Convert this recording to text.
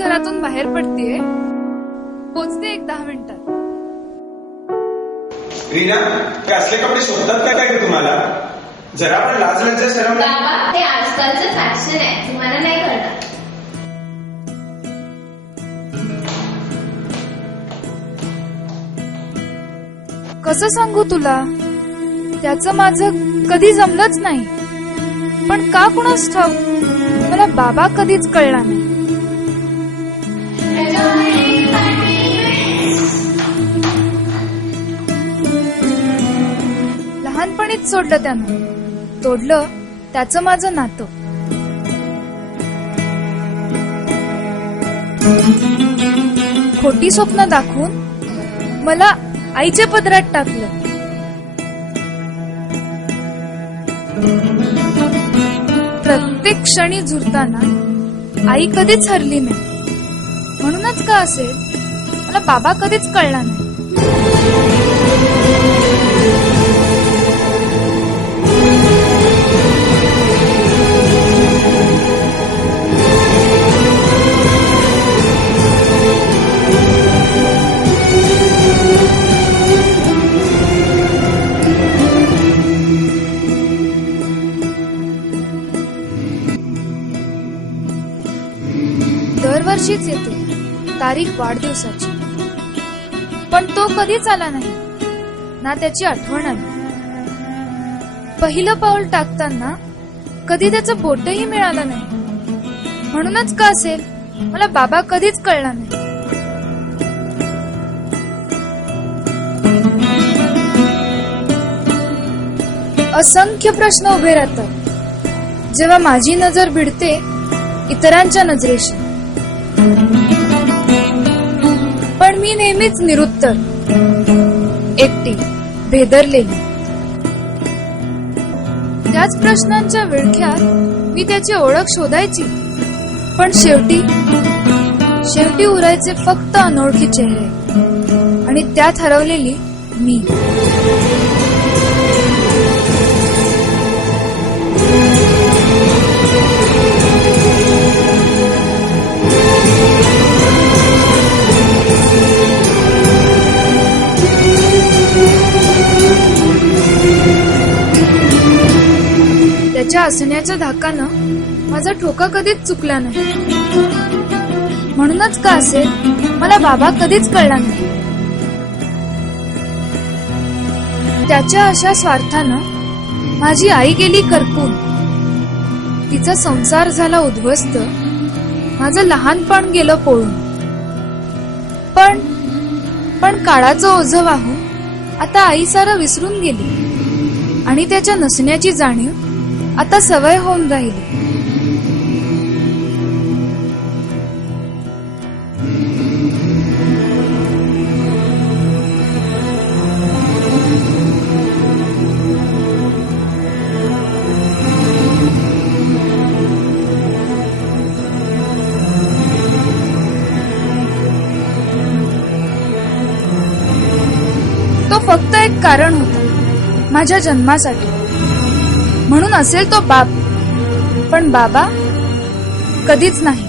घरातून बाहेर पडतेय, पोचते एक 10 मिनिटात. रीना, ते असले कपडे शोधतात का काय तुम्हाला? जरा पण लाज लज्जा शरम नाही? बाबा, ते आजकालचं फॅशन आहे, तुम्हाला नाही कळणार. कसं सांगू तुला, त्याचं माझं कधी जमलंच नाही. पण का कुणास ठाऊक मला बाबा कधीच कळला नाही. लहानपणीच सोडलं त्यानं, तोडलं त्याचं माझं नातं. खोटी स्वप्न दाखवून मला आईच्या पदरात टाकलं. प्रत्येक क्षणी झुरताना आई कधीच हरली नाही. म्हणूनच का असेल मला बाबा कधीच कळला नाही. दरवर्षीच येते तारीख वाढदिवसाची, पण तो कधीच आला नाही ना त्याची आठवण आली. पहिलं पाऊल टाकताना कधी त्याचं बोटही मिळालं नाही. म्हणूनच का असेल मला बाबा कधीच कळला नाही. असंख्य प्रश्न उभे राहतात जेव्हा माझी नजर भिडते इतरांच्या नजरेशी. पण मी नेहमीच निरुत्तर, एकटी, भेदरलेली. त्याच प्रश्नांच्या विळख्यात मी त्याची ओळख शोधायची, पण शेवटी उरायचे फक्त अनोळखी चेहरे आणि त्यात हरवलेली मी. त्याच्या असण्याच्या धाकानं माझा ठोका कधीच चुकला नाही. म्हणूनच का असेल मला बाबा कधीच कळला नाही. त्याच्या अशा स्वार्थानं माझी आई गेली करपून, तिचा संसार झाला उद्ध्वस्त, माझं लहानपण गेलं पळून. पण काळाचं ओझं वाहून आता आई सारं विसरून गेली आणि त्याच्या नसण्याची जाणीव आता सवय होऊन राहिली. तो फक्त एक कारण होता माझ्या जन्मासाठी. म्हणून असेल तो बाप, पण बाबा कधीच नाही.